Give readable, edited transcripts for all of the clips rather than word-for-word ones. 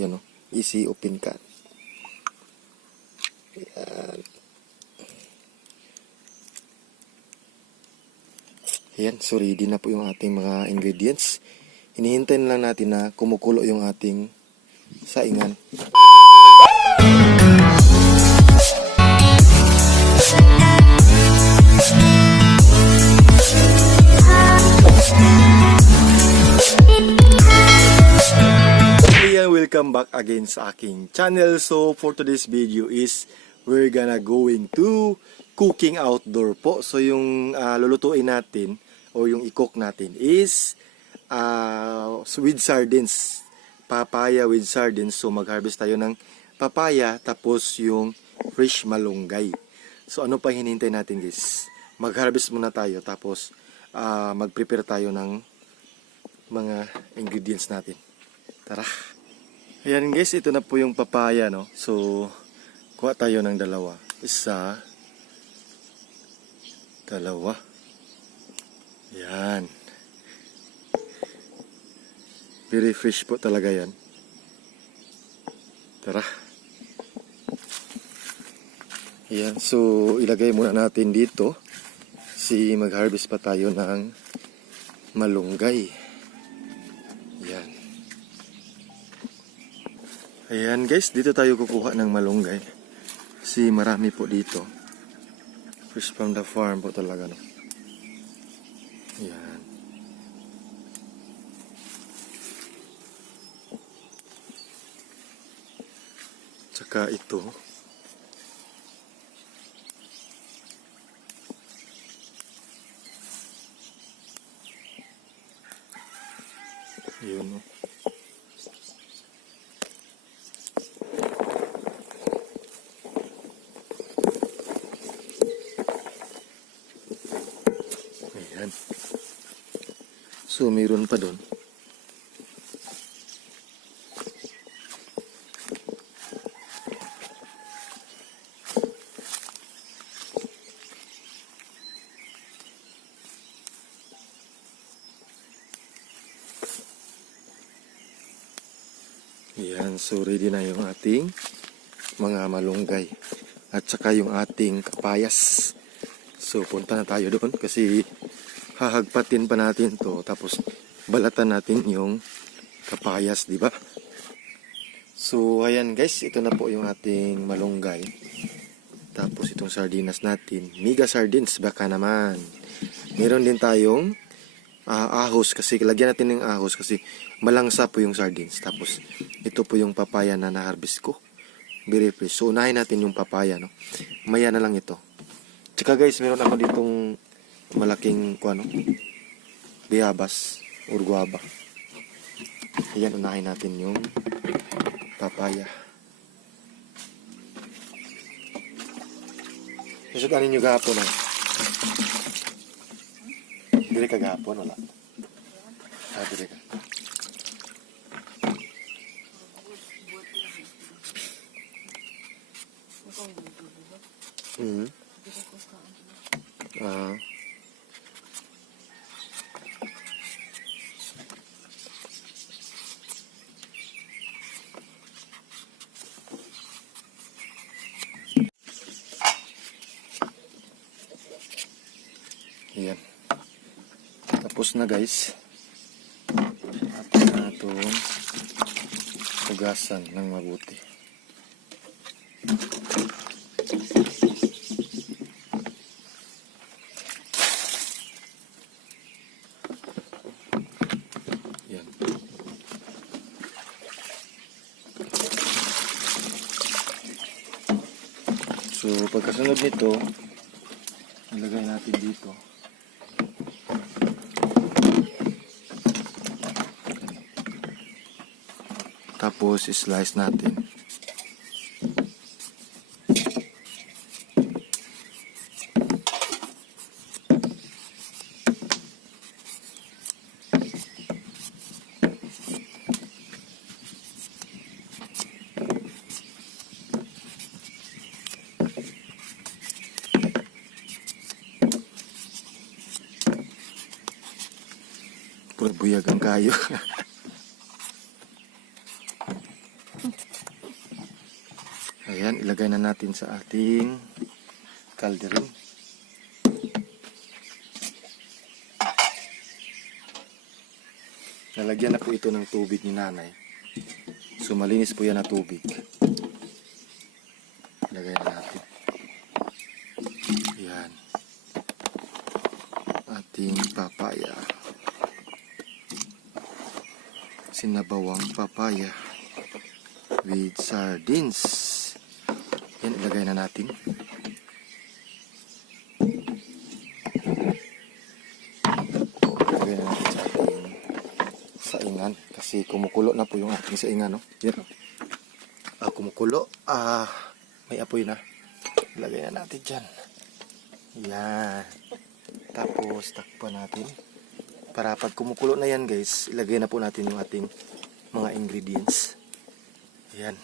Yan o. Easy open cut. Yan. Ayan, so ready na po yung ating mga ingredients. Hinihintay na lang natin na kumukulo yung ating saingan. Ayan, welcome back again sa aking channel. So for today's video is we're gonna going to cooking outdoor po. So yung lulutuin natin o yung i-cook natin is with sardines. Papaya with sardines. So mag-harvest tayo ng papaya tapos yung fresh malunggay. So ano pa hinihintay natin guys? Mag-harvest muna tayo tapos mag-prepare tayo ng mga ingredients natin. Tara! Ayan guys, ito na po yung papaya, no? So, kuha tayo ng dalawa. Isa, dalawa. Yan. Very fresh po talaga yan. Tara. Ayan, so ilagay muna natin dito. Mag-harvest pa tayo ng malunggay. Ayan. Ayan guys, dito tayo kukuha ng malunggay. Kasi marami po dito. Fresh from the farm po talaga, no? Ayan. Tsaka ito. Yun, no? Ayan. So, mayroon pa doon. Ayan, so ready na yung ating mga malunggay at saka yung ating kapayas. So punta na tayo doon kasi hahagpatin pa natin to tapos balatan natin yung kapayas, di ba? So ayan guys, ito na po yung ating malunggay. Tapos itong sardinas natin, mega sardines baka naman. Meron din tayong ahos kasi lagyan natin ng ahos kasi malangsa po yung sardines. Tapos ito po yung papaya na na-harvest ko. Very fresh. So unahin natin yung papaya, no. Maya na lang ito. Tsaka guys, meron ako ditong malaking bayabas or guava. Ayan, unahin natin yung papaya. Susuganin nyo gahapon, no? Dire ka gahapon, wala? Dire ka. Ayan. Tapos na guys. Tapos na itong hugasan ng mabuti. Ayan. So pagkasunod nito, ilagay natin dito. Tapos slice natin. Puro buyagang kayo. Ayan, ilagay na natin sa ating kalderon. Nalagyan na po ito ng tubig ni nanay. So malinis po yan na tubig. Ilagay na natin. Ayan. Ating papaya. Sinabawang papaya with sardines. Yan, ilagay na natin. Ilagay na natin sa ating saingan. Kasi kumukulo na po yung ating saingan, no? Yan. Kumukulo. May apoy na. Ilagay na natin dyan. Yan. Tapos, takpan natin. Para pag kumukulo na yan, guys, ilagay na po natin yung ating mga ingredients. Yan.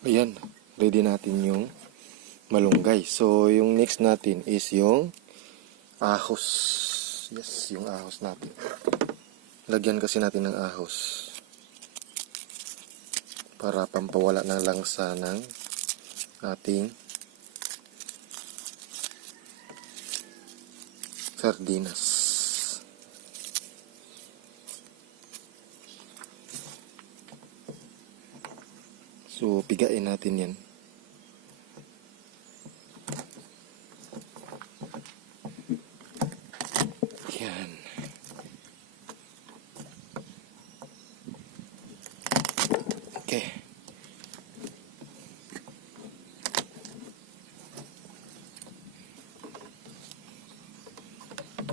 Ayan, ready natin yung malunggay. So, yung next natin is yung ahos. Yes, yung ahos natin. Lagyan kasi natin ng ahos. Para pampawala ng langsa ng ating sardinas. So, pigain natin yan. Yan. Okay.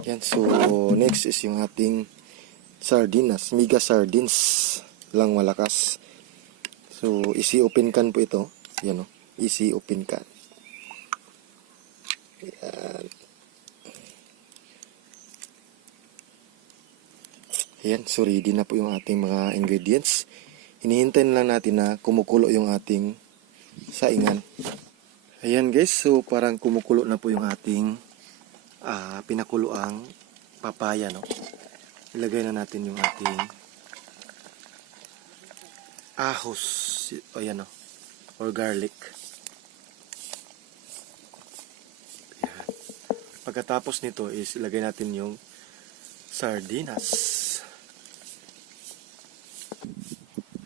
Yan. So, next is yung ating sardinas. Mega sardines lang malakas. So, easy open can po ito. Yan o. Easy open can. Yan. Yan. So, ready na po yung ating mga ingredients. Hinihintay na lang natin na kumukulo yung ating saingan. Ayan guys. So, parang kumukulo na po yung ating pinakuloang papaya, no? Ilagay na natin yung ating ahos, ayan o, or garlic. Ayan. Pagkatapos nito is ilagay natin yung sardinas.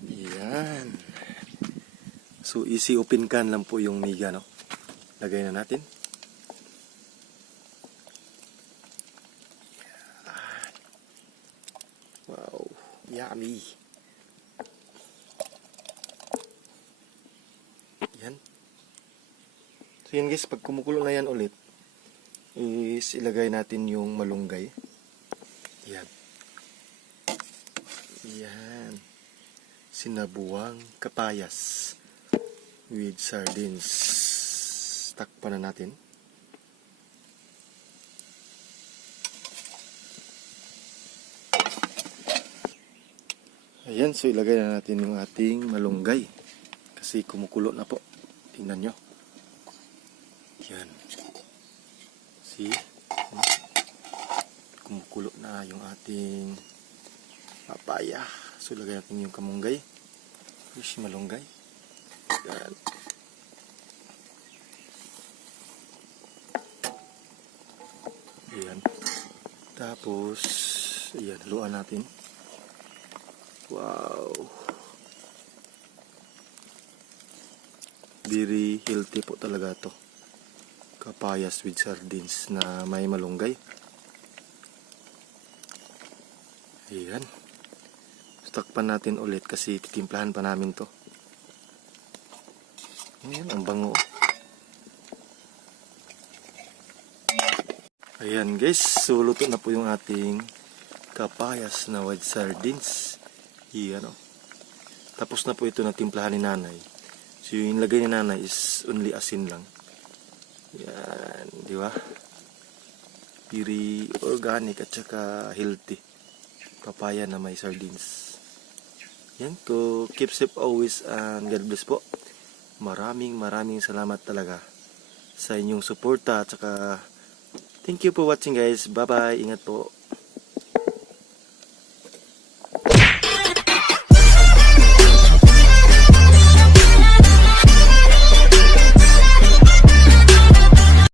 Ayan. So easy open can lang po yung miga, no? Lagay na natin. Wow, yummy. Yan. So yan guys, pag kumukulo na yan ulit, is ilagay natin yung malunggay. Yan. Yan. Sinabuang kapayas with sardines. Takpan na natin. Ayan, so ilagay na natin yung ating malunggay. Kasi kumukulo na po. Tingnan nyo. Yan. See? Kumukulo na yung ating papaya. So ilagay natin yung kamunggay. Fish malunggay. Yan. Ayan. Tapos, ayan, haluan natin. Wow. Very healthy po talaga to. Kapayas with sardines na may malunggay. Ayan. Takpan natin ulit kasi titimplahan pa namin to. Ayan, ang bango. Ayan guys, so luto na po yung ating kapayas na with sardines. Ayan o. Tapos na po ito na timplahan ni nanay. So yung lagay ni nanay is only asin lang. Yan, di ba? Very organic at saka healthy. Papaya na may sardines. Yan, to keep safe always and God bless po. Maraming salamat talaga sa inyong suporta at saka thank you for watching guys. Bye bye, ingat po.